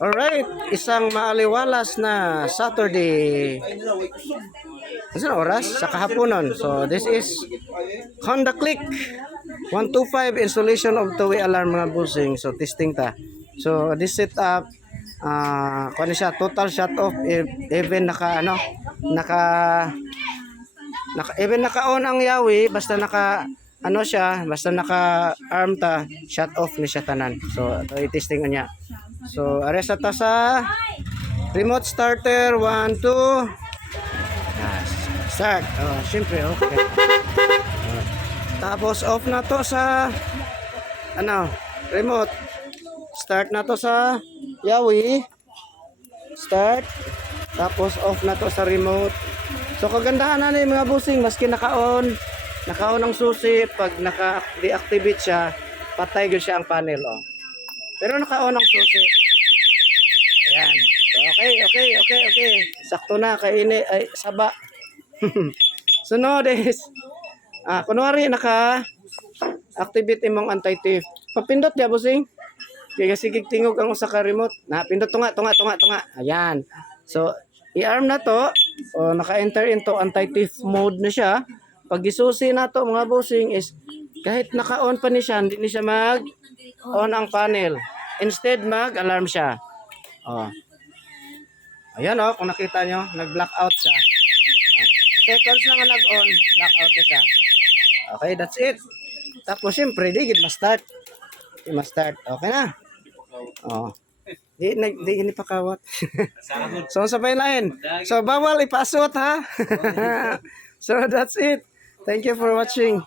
Alright, isang maaliwalas na Saturday. Ano oras? Sa kahaponon. So this is Honda Click 125 installation of two-way alarm mga busing. So testing ta. So this setup kung siya total shut off if even naka even naka on ang yawi basta naka basta naka arm ta shut off ni siya tanan. So ito i-testing niya. So aresta ta sa remote starter 1 2. Yes. Start. Oh, syempre okay. Tapos off na to sa remote. Start na to sa yawi. Start. Tapos off na to sa remote. So kagandahan na ni mga busing maski naka-on ang susi pag naka-deactivate siya, patay gyud siya ang panel oh. Pero naka-on ang susi. Ayan. So okay. Sakto na kay ini ay saba. Sunod is kunwari naka-activate imong anti-thief. Papindot ya busing. Kaya sige tingog ang usa ka remote. Na pindot tunga. Ayan. So i-arm na to o naka-enter into anti-thief mode na siya. Pag isusi na to mga busing is kahit naka-on pa ni siya, hindi ni siya mag-on ang panel. Instead mag-alarm siya. Oh. Ayan oh, kung nakita nyo, nag-blackout siya. Seconds na nga nag-on, blackout na siya. Okay, that's it. Tapos siyempre, di ma-start. Okay na. Oh. Di gini pakawat. So sabay lain. So bawal ipasot ha. So that's it. Thank you for watching.